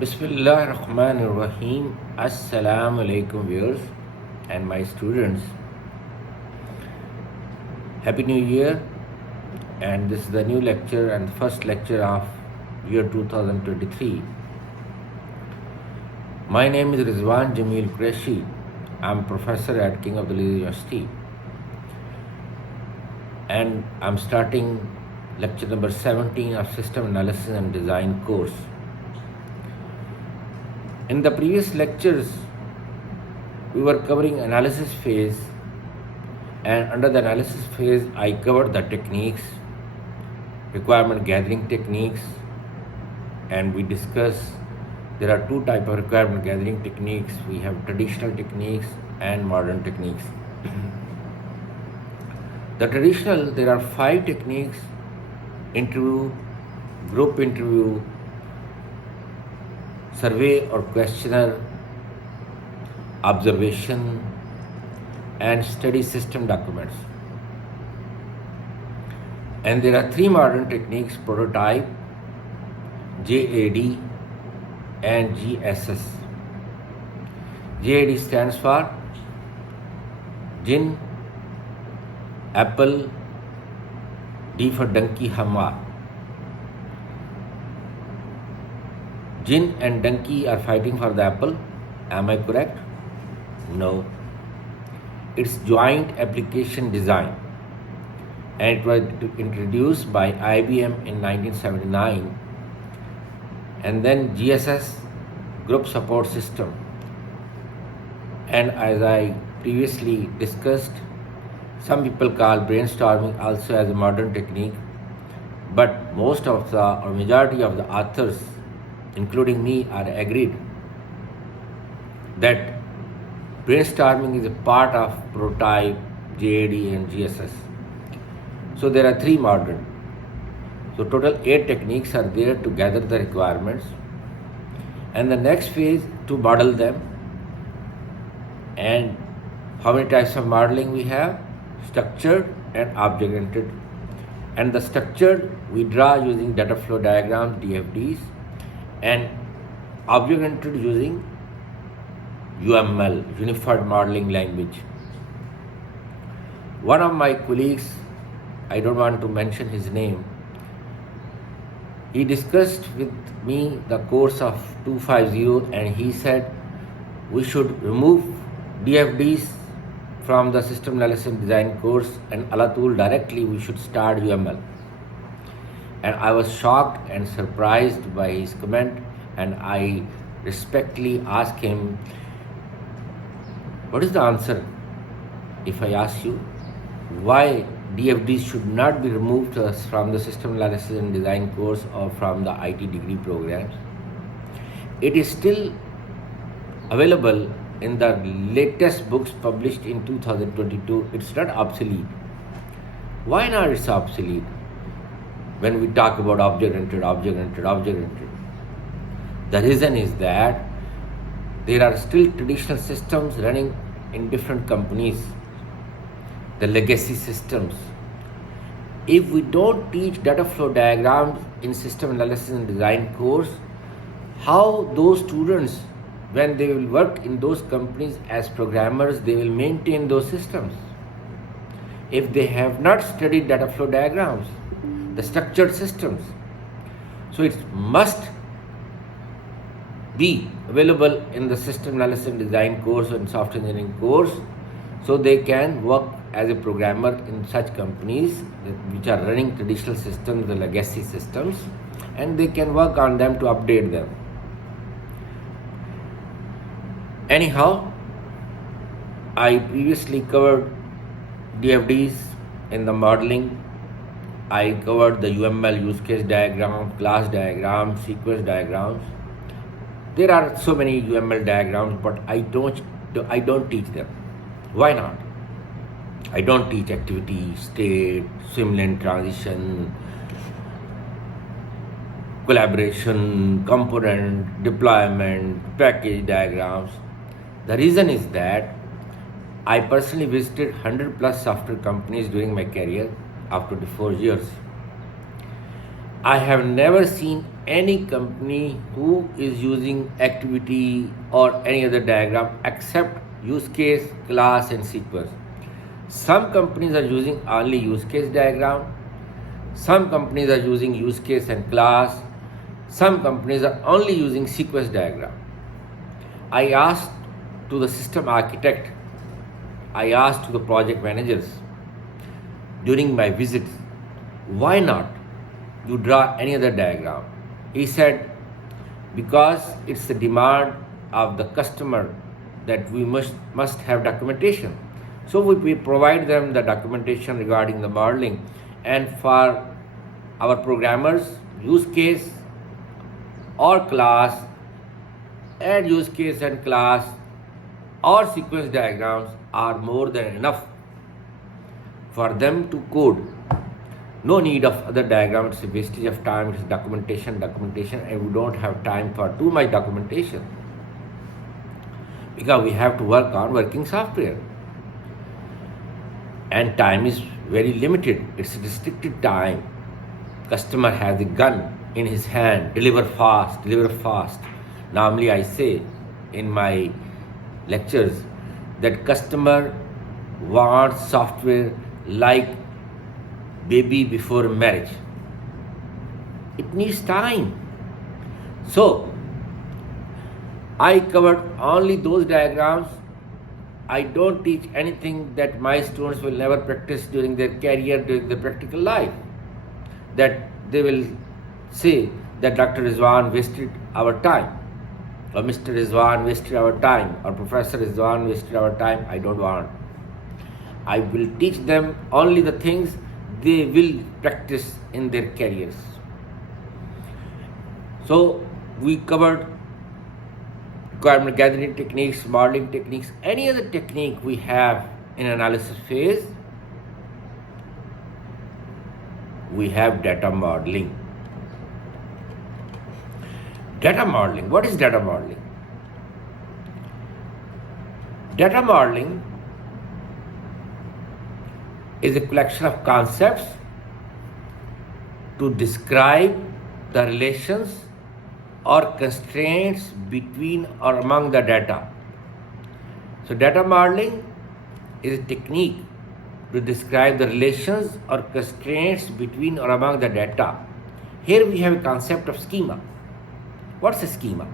Bismillahirrahmanirrahim. Assalamu alaikum viewers and my students. Happy New Year, and this is the new lecture and first lecture of year 2023. My name is Rizwan Jamil Qureshi. I'm professor at King Abdulaziz University, and I'm starting lecture number 17 of System Analysis and Design course. In the previous lectures, we were covering analysis phase, and under the analysis phase, I covered the techniques, requirement gathering techniques, and we discussed there are two types of requirement gathering techniques. We have traditional techniques and modern techniques. The traditional, there are 5 techniques: interview, group interview, survey or questionnaire, observation, and study system documents. And there are 3 modern techniques: prototype, JAD, and GSS. JAD stands for Jin, Apple, D for Donkey, Hammer. Jin and Donkey are fighting for the apple. Am I correct? No. It's joint application design, and it was introduced by IBM in 1979. And then GSS, Group Support System. And as I previously discussed, some people call brainstorming also as a modern technique, but most of the or majority of the authors, including me, are agreed that brainstorming is a part of prototype, JAD, and GSS. So there are 3 modern. So total 8 techniques are there to gather the requirements, and the next phase to model them. And how many types of modeling we have? Structured and object-oriented. And the structured we draw using data flow diagrams, DFDs, and object-oriented using UML, Unified Modeling Language. One of my colleagues, I don't want to mention his name, he discussed with me the course of 250, and he said we should remove DFDs from the System Analysis and Design course, and alatul directly we should start UML. And I was shocked and surprised by his comment, and I respectfully asked him, what is the answer if I ask you why DFDs should not be removed from the System Analysis and Design course or from the IT degree programs? It is still available in the latest books published in 2022. It's not obsolete. Why not it's obsolete? When we talk about object-oriented. The reason is that there are still traditional systems running in different companies, the legacy systems. If we don't teach data flow diagrams in System Analysis and Design course, how those students, when they will work in those companies as programmers, they will maintain those systems if they have not studied data flow diagrams, the structured systems. So it must be available in the System Analysis and Design course and Software Engineering course, so they can work as a programmer in such companies which are running traditional systems, the legacy systems, and they can work on them to update them. Anyhow, I previously covered DFDs in the modeling. I covered the UML use case diagram, class diagram, sequence diagrams. There are so many UML diagrams, but I don't teach them. Why not? I don't teach activity, state, swim lane transition, collaboration, component, deployment, package diagrams. The reason is that I personally visited 100 plus software companies during my career of 24 years. I have never seen any company who is using activity or any other diagram except use case, class and sequence. Some companies are using only use case diagram. Some companies are using use case and class. Some companies are only using sequence diagram. I asked to the system architect, I asked to the project managers during my visits, why not you draw any other diagram? He said, because it's the demand of the customer that we must have documentation. So we provide them the documentation regarding the modeling, and for our programmers, use case or class and use case and class or sequence diagrams are more than enough for them to code. No need of other diagrams. It's a wastage of time. It's documentation, and we don't have time for too much documentation because we have to work on working software. And time is very limited. It's restricted time. Customer has a gun in his hand. Deliver fast, deliver fast. Normally I say in my lectures that customer wants software like baby before marriage. It needs time. So I covered only those diagrams. I don't teach anything that my students will never practice during their career, during their practical life. That they will say that Dr. Rizwan wasted our time, or Mr. Rizwan wasted our time, or Professor Rizwan wasted our time. I don't want. I will teach them only the things they will practice in their careers. So we covered requirement gathering techniques, modeling techniques, any other technique we have in analysis phase. We have data modeling. Data modeling. What is data modeling? Data modeling is a collection of concepts to describe the relations or constraints between or among the data. So data modeling is a technique to describe the relations or constraints between or among the data. Here we have a concept of schema. What's a schema?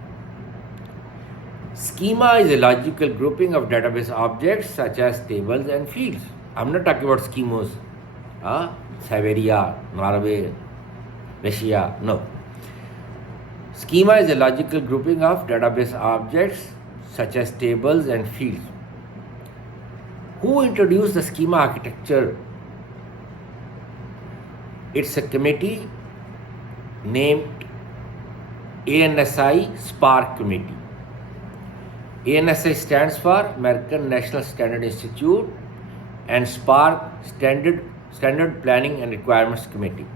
Schema is a logical grouping of database objects such as tables and fields. I'm not talking about schemas, Siberia, Norway, Russia, no. Schema is a logical grouping of database objects such as tables and fields. Who introduced the schema architecture? It's a committee named ANSI Spark Committee. ANSI stands for American National Standard Institute, and Spark Standard Planning and Requirements Committee.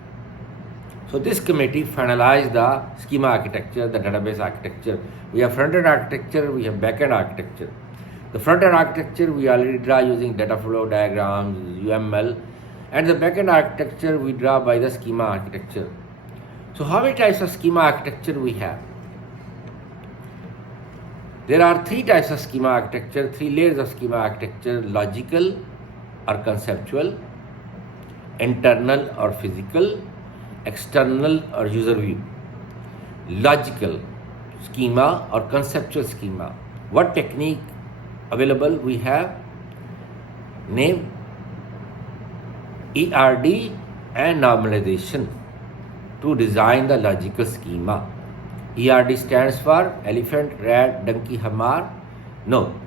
So this committee finalized the schema architecture, the database architecture. We have front-end architecture, we have back-end architecture. The front-end architecture we already draw using data flow diagrams, UML, and the back-end architecture we draw by the schema architecture. So how many types of schema architecture we have? There are three types of schema architecture, three layers of schema architecture: logical or conceptual, internal or physical, external or user view. Logical schema or conceptual schema. What technique available we have? Name ERD and normalization to design the logical schema. ERD stands for elephant, rat, donkey, hamar. No,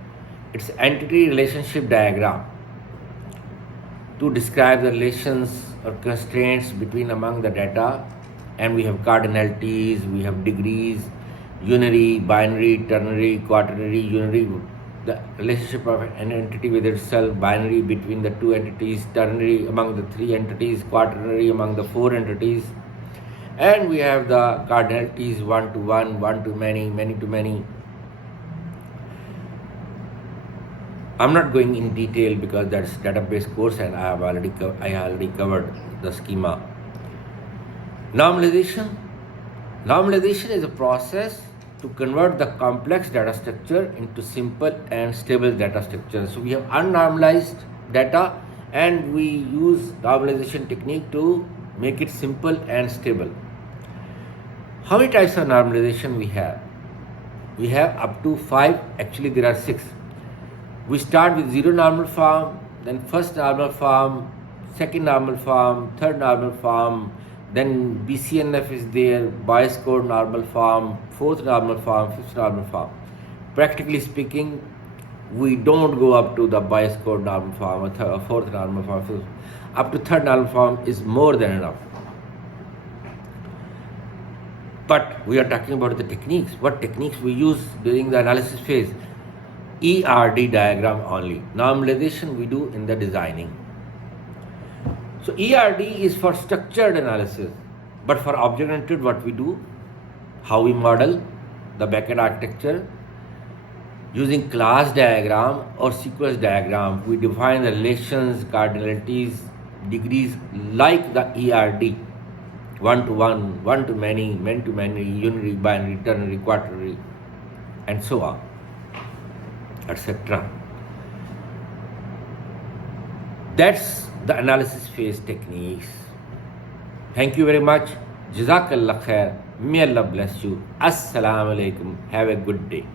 it's entity relationship diagram to describe the relations or constraints between among the data, and we have cardinalities, we have degrees, unary, binary, ternary, quaternary, unary, the relationship of an entity with itself, binary between the two entities, ternary among the three entities, quaternary among the four entities, and we have the cardinalities one to one, one to many, many to many. I'm not going in detail because that's database course and I already covered the schema. Normalization. Normalization is a process to convert the complex data structure into simple and stable data structure. So we have unnormalized data and we use normalization technique to make it simple and stable. How many types of normalization we have? We have up to 5, actually there are 6. We start with zero normal form, then first normal form, second normal form, third normal form, then BCNF is there, bias code normal form, fourth normal form, fifth normal form. Practically speaking, we don't go up to the bias code normal form or fourth normal form. Fifth. Up to third normal form is more than enough. But we are talking about the techniques. What techniques we use during the analysis phase? ERD diagram only. Normalization we do in the designing. So ERD is for structured analysis, but for object-oriented what we do, how we model the backend architecture, using class diagram or sequence diagram, we define the relations, cardinalities, degrees like the ERD, one-to-one, one-to-many, many-to-many, unary, binary, ternary, quaternary, and so on, etc. That's the analysis phase techniques. Thank you very much. Jazakallah khair. May Allah bless you. Assalamu alaikum. Have a good day.